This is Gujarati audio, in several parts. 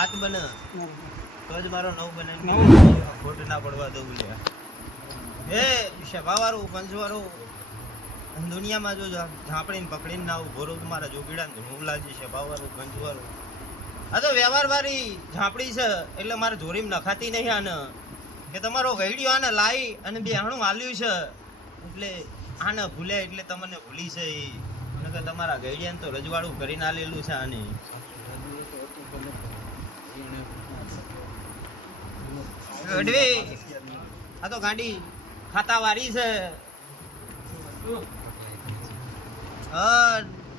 હાથ બને. તો જ મારો નવ બને. ખોટ ના પડવા દઉં લે. એ શેભાવાળું પંચવાળું દુનિયામાં જો ઝાંપડીને પકડીને ના રહું તો મારા જોગીડાને ધૂણું લાગે શેભાવાળું પંચવાળું આ તો વ્યવહારવાળી ઝાંપડી છે એટલે મારે જોરીમ નખાતી નહીં આને. કે તમારો ગઈડિયો આને લાવી અને બે હાણું હાલ્યું છે. એટલે આને ભૂલે એટલે તમને ભૂલી છે એ અને કે તમારા ગઈડિયાને તો રજવાડું કરીને આલેલું છે આને. ગઢવી. આ તો ગાડી ખાતા વાળી છે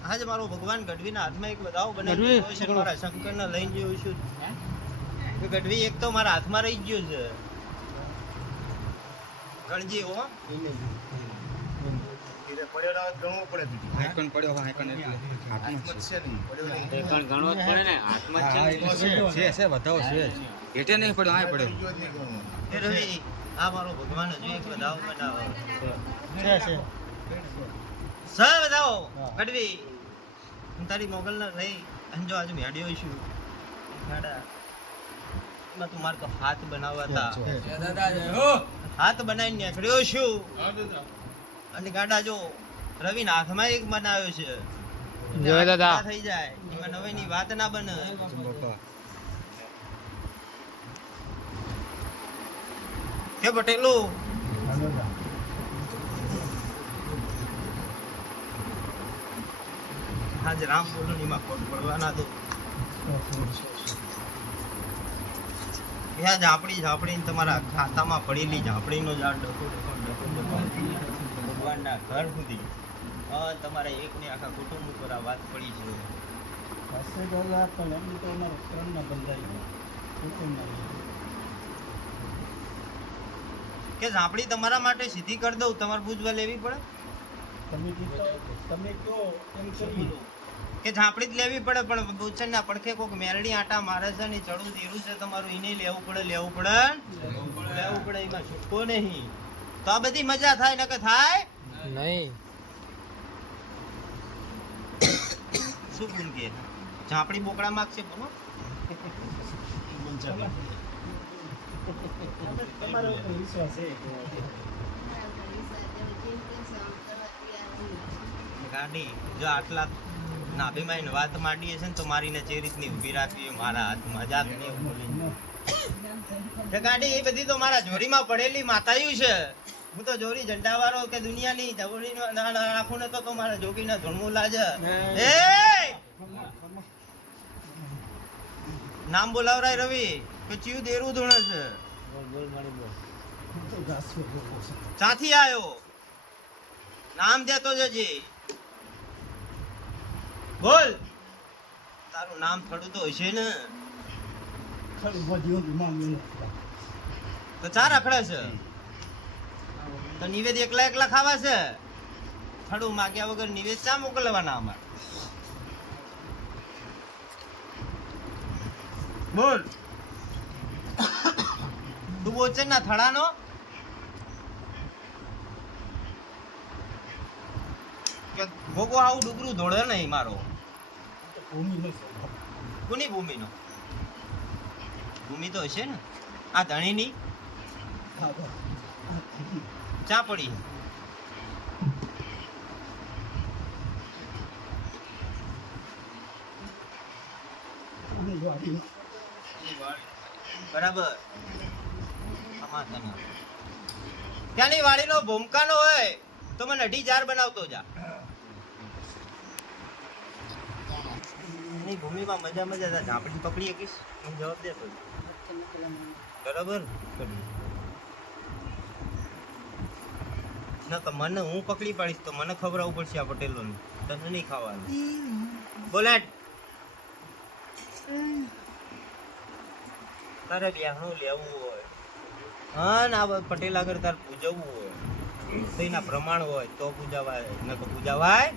આજે મારો ભગવાન ગઢવીના હાથમાં એક બધાઓ બનાવી છે. મારા શંકરને લઈને જોઉં છું. ગઢવી એક તો મારા હાથમાં રહી ગયો છે. ગણજી હો. પડ્યો એટલે. હાથમાં ગણવો પડે ને હાથમાં છે છે છે. બધાઓ છે હેઠે નહીં પડ્યો હાય પડ્યો. એ રવિ આ મારો ભગવાન હજુ એક બધાઓ બનાવો સર બધાઓ ગઢવી હું. તારી મોગલ ના રહી અને જો આજે મેડ્યો છું. ગાડા તું મારે તો હાથ બનાવવા હતા હાથ બનાવીને નીકળ્યો છું. અને ગાડા જો રવિ નાથમાં એક બનાવ્યો છે. જો દાદા. થઈ જાય. એમાં નવીની વાત ના બને. કે પટેલો? આજે રામ બોલણીમાં કોટ પડવાના તો? ત્યાં ઝાપડી ઝાપડીને તમારા ખાતામાં પડેલી ઝાપડીનો જ આ ડખો ડખો ડખો ભગવાનના ઘર સુધી તમારે એક ને આખા કુટુંબ ઉપર આ વાત પડી છે. કે ઝાંપડી તમારા માટે સીધી કરી દઉં તમારે પૂજવા લેવી પડે? કે ઝાંપડી જ લેવી પડે પણ પૂછે ના પડખે કોક મેરડી આટા મારે છે ને ચડું ધીરું છે તમારું એને લેવું પડે લેવું પડે. લેવું પડે. એમાં છૂટકો નહીં. તો આ બધી મજા થાય નકે થાય? નહીં. શું બુનકી ઝાપડી બોકડા માગશે બોલો. ગાડી જો આટલા નાભીમાં એને વાત માંડીએ છે ને તો મારીને જે રીતની ઊભી રાખવી મારા હાથમાં જાત નહીં બોલી ગાડી એ બધી તો મારા જોરીમાં પડેલી માતાયું છે. હું તો જોરી ઝંડાવાળો કે દુનિયાની જોરી રાખું ને તો તો મારા જોગીને ધૂણવું લાજે એ નામ બોલાવરાય રવિ કે ચિયું દેરું ધોણે છે. ચાથી આયો. નામ દેતો જજે. બોલ. તારું નામ થોડું તો હશે ને. તો ચાર અખડે છે? તો નિવેદ એકલા એકલા ખાવા છે? થોડું માગ્યા વગર નિવેદ ચા મોકલવાના અમારે. બોલ. તું બોચે ના થડાનો કે ભોગો આવું ડુગરું ધોળે નહીં મારો. કોની ભૂમિનો? ભૂમિ તો હશે ને. આ ધણીની? ચા પડી આમાં તને. ત્યાંની વાડીનો ભૂમકાનો હોય તો મને અઢી જાર બનાવતો જા. એની ભૂમિમાં મજા મજા ઝાપડી પકડી શકીશ? હું જવાબ દે પછી બરાબર? ના તો મને હું પકડી પાડીશ તો મને ખબર પડશે આ પટેલોની. તને નહીં ખાવાનું. બોલે તારે બેહણું લેવું હોય. હા, ના પટેલ આગળ તારે પૂજવવું હોય. તો એના પ્રમાણ હોય તો પૂજાવાય, ન તો પૂજાવાય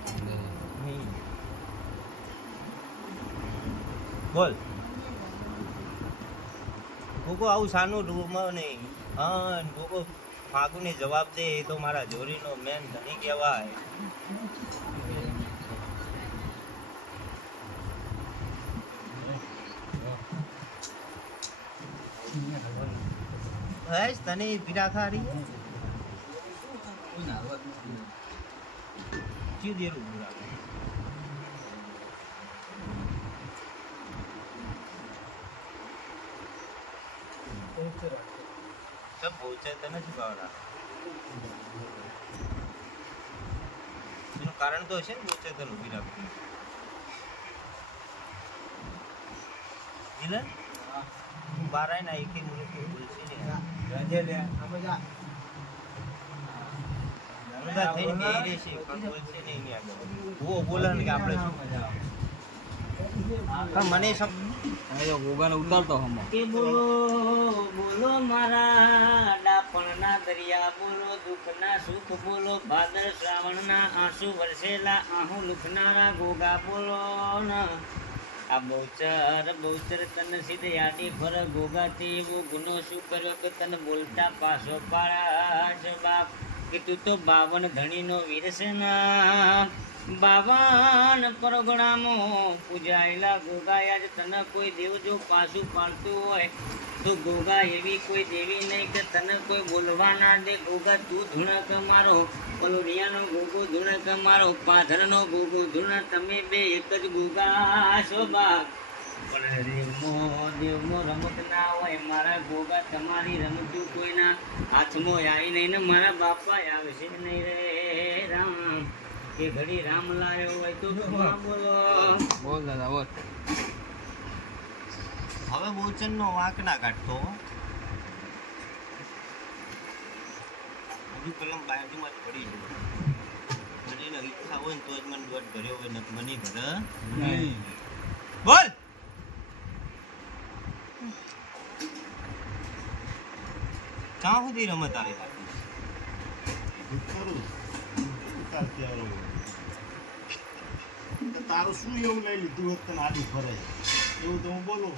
બોલ. ભૂકો આવું સાનું રૂમ નહીં હા ભૂકો ફાગુને જવાબ દે એ તો મારા જોરીનો મેન ધણી કહેવાય. હશ તને પીડા સબ પહોંચે તને શું ભાવના એનું કારણ તો હશે ને પહોંચે તને ઊભી જીલન આવીને એક મને કોઈ બોલશે નહીં બધા થઈને બે રહેશે, પણ બોલશે નહીં આગળ. ભૂવો બોલે ને કે આપણે શું પણ મને સમ ઉતારતો હમ. કે બોલો બોલો મારા ડાપણના દરિયા બોલો દુઃખના સુખ બોલો ભાદર શ્રાવણના આંસુ વરસેલા આહુ લુખનારા ગોગા બોલો ન. આ બહુચર બહુચર તન સીધે આડી ફર ગોગાથી એવો ગુનો શું કર્યો કે તને બોલતા પાછો પાડા બાપ. તું તો બાવન ધણીનો વીર બાવન પરગણામો પૂજાયેલા ગોગાયા જ તને કોઈ દેવ પાછું પાડતું હોય, તો ગોગા એવી કોઈ દેવી નહીં કે તને કોઈ બોલવા ના દે. ગોગા, તું ધૂણક મારો. ઓલો રિયાનો ગોગો ધૂણક મારો. પાથરનો ગોગો ધૂણા. તમે બે એક જ ગોગા પણ દેવમો રમત ના હોય મારા ગોગા તમારી રમતું કોઈના હાથમાં આવી નહીં ને મારા બાપા આવશે નહીં રે રામ કે ઘડી રામ લાયો હોય તો બોલો બોલ દાદા બોલ. હવે બોચનનો વાંક ના કાઢતો હજુ કલમ બાજુમાં જ પડી ગયો. મને ઈચ્છા હોય ને તો જ મને દોઢ ભર્યો હોય ને મને ભરે. બોલ. ક્યાં સુધી રમત આવે તારું શું એવું લઈ લીધું હોત તને આડી ફરે? એવું તો હું બોલું.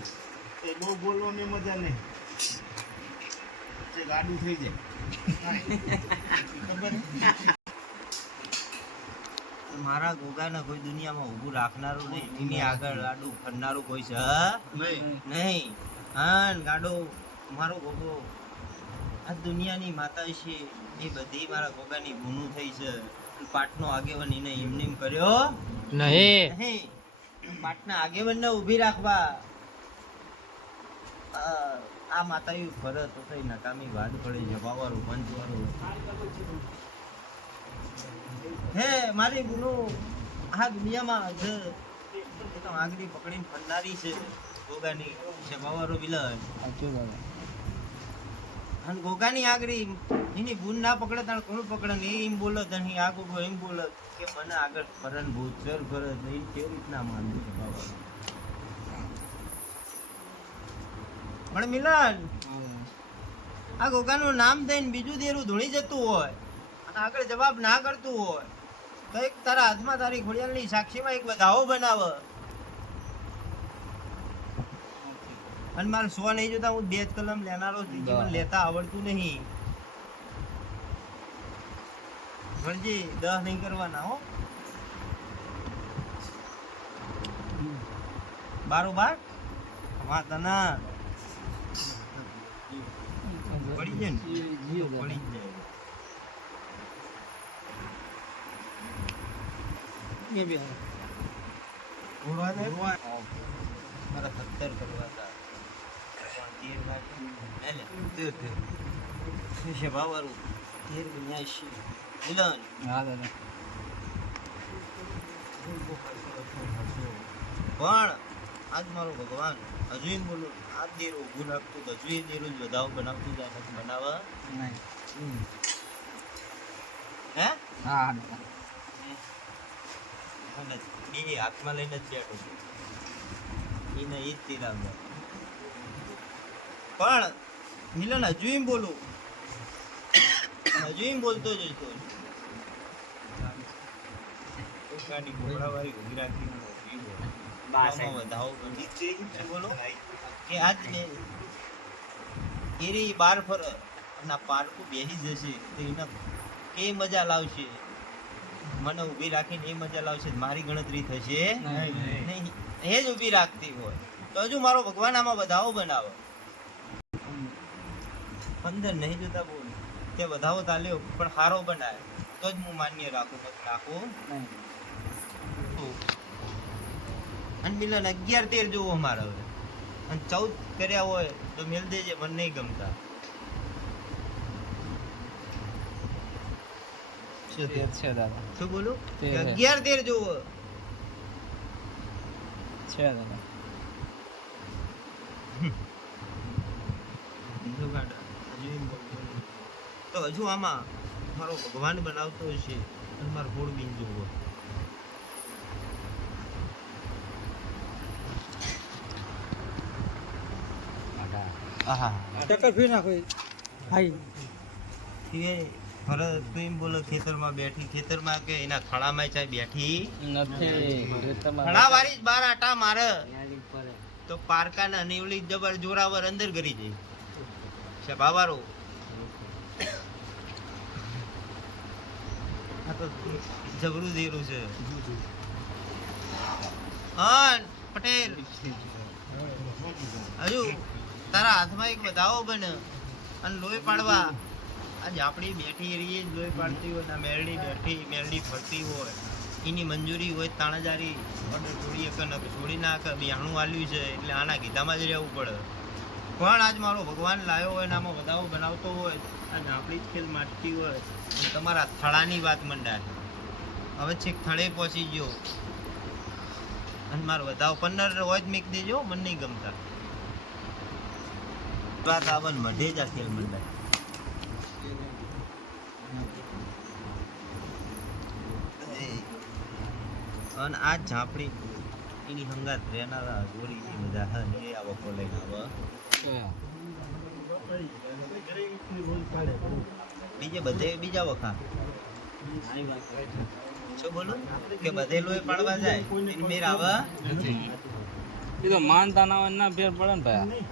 એ બહુ બોલવાની મજા નહીં. છે ગાડું થઈ જાય. ખબર મારા ગોગાને કોઈ દુનિયામાં ઊભું રાખનારું નહીં. એની આગળ ગાડું ફરનારું કોઈ છે? નહીં. નહીં. હા ને ગાડો મારો ગોગો. આ દુનિયાની માતા છે એ બધી મારા ગોગાની ગુનું થઈ છે. પાટનો આગેવાન એને એમને એમ કર્યો. નહીં. નહીં. પાટના આગેવાનને ઊભી રાખવા. આ માતાએ ફરજ તો કઈ નકામી વાત પડે જવાવાળું પંચવાળું. હે મારી ગુનો આ દુનિયામાં જ એ તો આગળી પકડીને ફરનારી છે ગોગાની જવાવાળું વિલન. અને ગોગાની આગળી એની ગુણ ના પકડે તાણ કોણ પકડે ને એમ બોલો તને આ ગોગો એમ બોલો કે મને આગળ ફરન ભૂચર ફરે તો એ કેવી રીતના માનવું છે બાબા? પણ મિલન, આ ગોગાનું નામ થઈને બીજું દેરું ધૂળી જતું હોય અને આગળ જવાબ ના કરતું હોય તો એક તારા હાથમાં તારી ઘોડિયાળની સાક્ષીમાં એક વધાવો બનાવે. અને મારે સો નહીં જોતા હું બે જ કલમ લેનારો મને લેતા આવડતું નહીં. ગણજી દસ નહીં કરવાના હો. બારોબાર વાહ તના પડી જાય ને. પડી જ જાય ઘોડવા દે મારા સત્તર કરવા હતા છે ભાવવાળું તેર બ્યાસી મિલન હા પણ આજ મારો ભગવાન હજુ બોલો આ દેર ઊભું રાખતું તો હજુ એ દેરો જ વધાવ બનાવતું જાય નથી બનાવવા? નહીં. હે? હા એ હાથમાં લઈને જ બેઠો છું. એને એ જ તીર આવ્યો પણ મિલન હજુ એમ બોલું. હજુ એમ બોલતો જ હતો કે આજ ને બાર ફર આ પારકું બેસી જશે તો એને એ મજા લાવશે. મને ઊભી રાખીને એ મજા લાવશે મારી ગણતરી થશે? નહીં. એ જ ઊભી રાખતી હોય. તો હજુ મારો ભગવાન આમાં વધાવો બનાવો. પંદર નહીં જોતા બોલ. તે વધાવો તાલ્યો પણ સારો બનાવે. તો જ હું માન્ય રાખું નથી રાખું અને મિલન અગિયાર તેર જોવો અમારે હવે. અને ચૌદ કર્યા હોય તો મેલ દેજે મને નહીં ગમતા. શું છે દાદા? શું બોલું. અગિયાર તેર જોવો. છે દાદા બીજું કાઢ હજુ એમ બોલતો નહીં. તો હજુ આમાં મારો ભગવાન બનાવતો હશે અને મારો ગોળ બીન જોવો ટક્કર ફી નાખો હાઈ એ ફરજ તું એમ ખેતરમાં બેઠી ખેતરમાં કે એના ખળામાં ચાય બેઠી? નથી ખળા વાળી જ બાર આટા મારે. તો પારકા ને નીવલી જબર જોરાવર અંદર કરી જઈ છે, બાવારો. જબરું દેરું છે. હા પટેલ. હજુ તારા હાથમાં એક બતાવો બને અને લોહી પાડવા. આજે આપણી બેઠી રહીએ જ લોહી પાડતી હોય ને મેરડી બેઠી, મેરડી ફરતી હોય. એની મંજૂરી હોય તાણાજારી. ઓર્ડર છોડી કે છોડી નાખે. બિયાણું આલ્યું છે, એટલે આના કીધામાં જ રહેવું પડે. પણ આજ મારો ભગવાન લાવ્યો હોય આમાં વધારો બનાવતો હોય આ ઝાંપડી જ ખેલ માટતી હોય તમારા થળાની વાત મંડાય. હવે છેક થળે પહોંચી ગયો. અને મારો વધાવો પંદર હોય જ મેક દેજો, મને નહીં ગમતા. વાત આવન મઢે જ આ ખેલ મંડાય. અને આ ઝાપડી, એની હંગાત રહેનારા ગોરીની બધા હા ને આવો કોલેજ આવો. બીજે બધે બીજા વખા? શું બોલો? કે બધે લોહી પાડવા જાય? મેર આવે? એ તો માનતા ના ના ફેર પડે ને ભાઈ.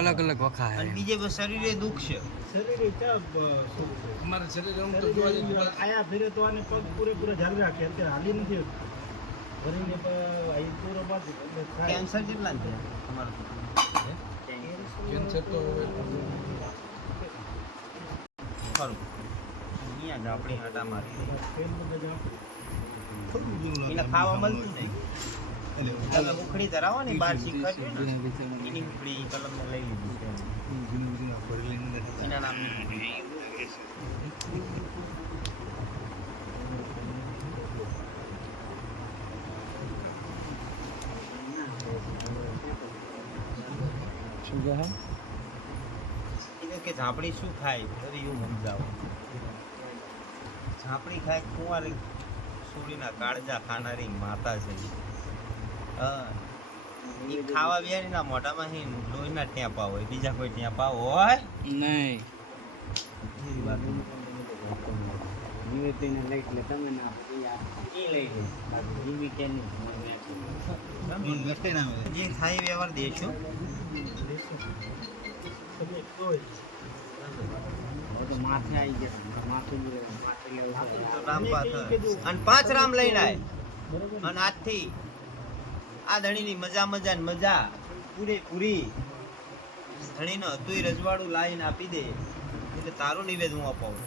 અલગ અલગ વખા બીજે શરીરે દુઃખ છે. શરીરે ક્યાં બ- શું છે? અમારે શરીર શરીરે આયા ફેરે તો આને પગ પૂરેપૂરા જાળવી રાખે. અત્યારે હાલી નથી. કેન્સર કેટલા છે કેન્સર તો ખરું અહીંયા જ આપણી આટા મારી પેન બધા જ આપણે. એને ખાવા મળતું નહીં. તમે ઉખડી ધરાવો ને બાર શીખવા એની ઉખડી કલમ લઈ લીધી છે. એના નામની શું કહે? કે ઝાપડી શું ખાય? અરે એવું સમજાવો. ઝાપડી ખાય કુંવારી સોડીના કાળજા ખાનારી માતા છે હા એ ખાવા બે ના મોઢામાં હી લોહીના ટેપા હોય બીજા કોઈ ટેપા હોય? નહીં. જે થાય વ્યવહાર દેશો. પાંચ રામ લઈને આ ધણીની મજા મજા ને મજા પૂરેપૂરી ધણીને હતું રજવાડું લાવીને આપી દે. એટલે તારું નિવેદ હું અપાવું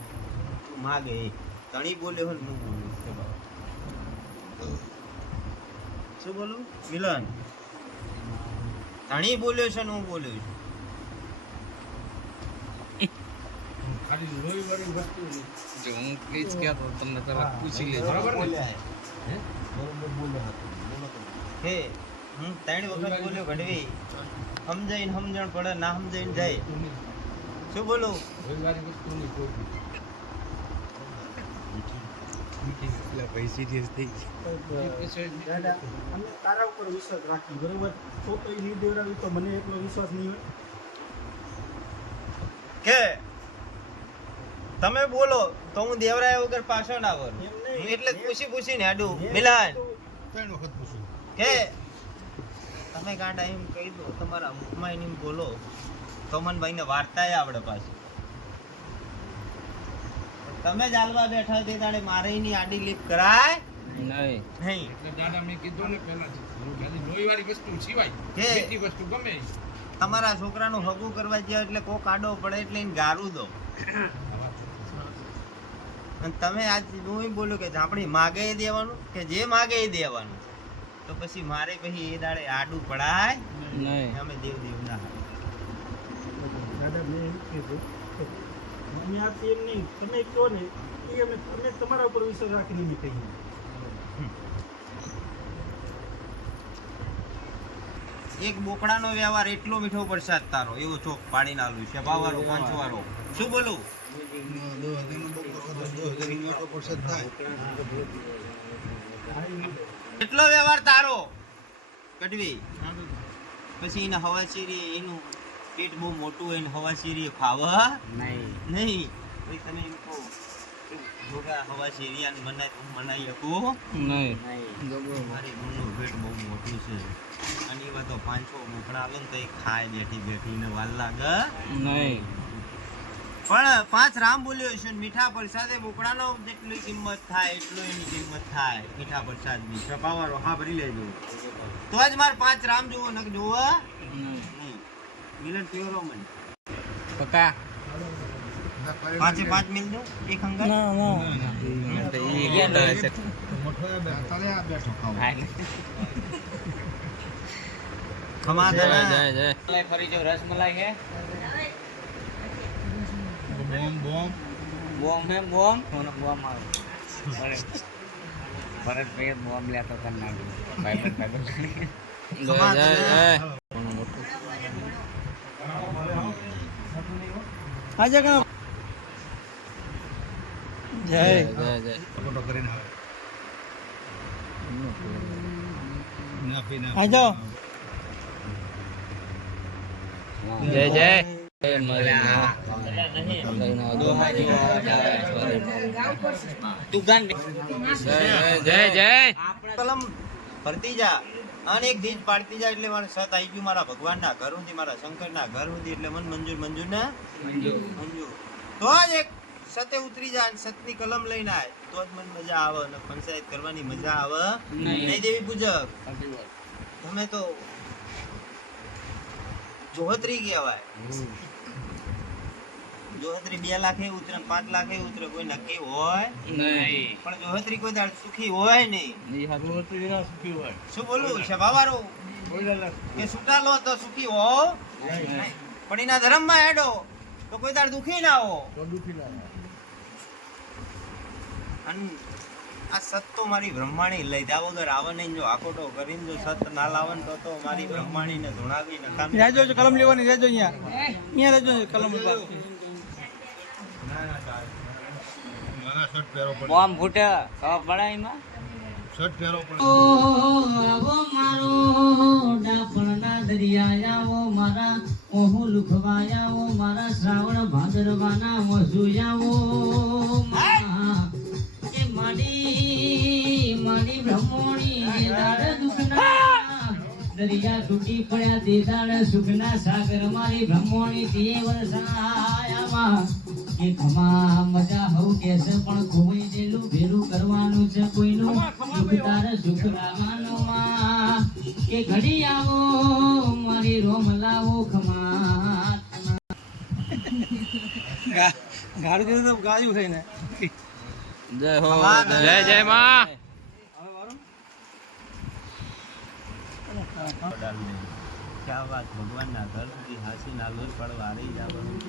માગે. ધણી બોલ્યો હોય હું બોલું? શું બોલું? મિલન. ધણી બોલ્યો છે ને હું બોલ્યો છું. ખાલી લોહી વાળી વસ્તુ જો હું એ જ કહેતો તમને પેલા પૂછી લેજો. બરાબર ને? હે? હું? ત્રણ વખત બોલ્યો ઘડવી સમજાઈને સમજણ પડે ના સમજાઈને જાય. શું બોલું? દાદા અમે તારા ઉપર વિશ્વાસ રાખી બરોબર? છોકરી નહીં દેવડાવી તો મને એટલો વિશ્વાસ નહીં હોય. કે? તમે બોલો તો હું દેવરાય વગર પાછો ના વળું. હું એટલે જ પૂછી પૂછીને હાડું. મિલાન. કે તમે ગાંડા એમ કહી દો તમારા મુખમાં એને એમ બોલો તો મને ભાઈને વાર્તાય આવડે પાછી. તમે જ હાલવા બેઠા તે દાડે મારે એની આડી લીપ કરાય? નહીં. નહીં. દાદા મેં કીધું ને પહેલાથી. ખાલી લોહી વાળી વસ્તુ સિવાય કે બીજી વસ્તુ ગમે તમારા છોકરાનું હગું કરવા જ્યાં એટલે કોક આડો પડે એટલે એને ગારું દો. અને તમે આજ હું એમ બોલું કે આપણે માગે એ દેવાનું કે જે માગે એ દેવાનું. તો પછી મારે પછી એ દાડે આડું પડાય નહીં. અમે દેવ દેવ ના દાદા મેં એમ કીધું મને આ એમ નહીં તમે કહો ને એ અમે અમે તમારા ઉપર વિશ્વાસ રાખીને કહીએ. એક બોકડાનો વ્યવહાર એટલો મીઠો પ્રસાદ તારો એવો ચોક પાડી નાલું છે ભાવારો પાંચવારો શું બોલું? એટલો વ્યવહાર તારો? કડવી. પછી એને હવાશીરી એનું પેટ બહુ મોટું હોય ને હવાશીરી ફાવ નહીં. નહીં. પછી તમે એમ કહો કે જોગા અને મનાય હું મનાઈ શકું? નહીં. નહીં. મારી ગુણનું પેટ બહુ મોટું છે. અને એવા તો મોકળા આવે ને તો એ ખાય બેઠી બેઠીને વાલ લાગે. નહીં. પણ પાંચ રામ બોલ્યો છે મીઠા પ્રસાદે બોકડાનો જેટલી કિંમત થાય એટલું એની કિંમત થાય. મીઠા પ્રસાદની. છપાવાળો હા ભરી લેજો. તો જ મારે પાંચ રામ જોવો નક જોવો નહીં નહીં મિલન પ્યોરો મને પકા. પાંચે પાંચ મિલ દો એક અંગત. ખમા જય દાદા જય જય. ફરી જો રસમલાઈ હે બોમ હે બોમ કોનો બોમ આવે. ભરત ભાઈ બોમ લેતો કર નાખ્યું ભાઈ ભાઈ જય જય જય. આજે કા? જય. જય જય આજો જય. જય જય મરીના લઈને આવજો. તું ગાન જય. જય જય કલમ ભરતી જા અને એક દીજ પાડતી જા એટલે મારે સત આવી તો જ એક સતે ઉતરી જાય સત સતની કલમ લઈને આય તો જ મને મજા આવે અને પંચાયત કરવાની મજા આવે. નહીં દેવી પૂજક તમે તો જોહતરી કહેવાય જોહત્રી બે લાખે ઉતરે પાંચ લાખે ઉતરે કોઈ નક્કી હોય? નહીં. પણ જોહત્રી કોઈ દાડ સુખી હોય નહીં. ઈ હાચું. શું બોલું છે બાવારો કે સુટા લો તો સુખી હો? પણ એના ધર્મમાં હેડો તો કોઈ દાડ દુખી ના હો. અન આ સત તો મારી બ્રહ્માણી લઈ જા વગર આવે નહીં જો આકોટો કરીને જો સત ના લાવે તો તો મારી બ્રહ્માણીને ધોણાવી નકામી રહેજો જો કલમ લેવાની રહેજો અહીંયા. અહીંયા રહેજો કલમ લેવાની. બોમ ફૂટે ખબર પડે એમાં આવો મારો ડાપણના દરિયા આવો મારા ઓહુ લુખવા આવો મારા શ્રાવણ ભાદરવાના મજુયાવો એ માડી માડી બ્રહ્મોણી દાડ દુખના દરિયા તૂટી પડ્યા તે દાડ સુખના સાગર મારી બ્રહ્મોણી દેવ વરસાયામાં કે ખમા મજા હવ કે છે પણ કોઈ જેલું ભેરું કરવાનું છે કોઈનું? સુખ તારે સુખમાં કે ઘડી આવો મારી રોમ લાવો ખમા ગાડું કીધું તો ગાયું થઈને. જય હો જય જય માં. ક્યાં વાત? ભગવાનના ઘર સુધી હાસી ના લોહી પડવા રહી જવાનું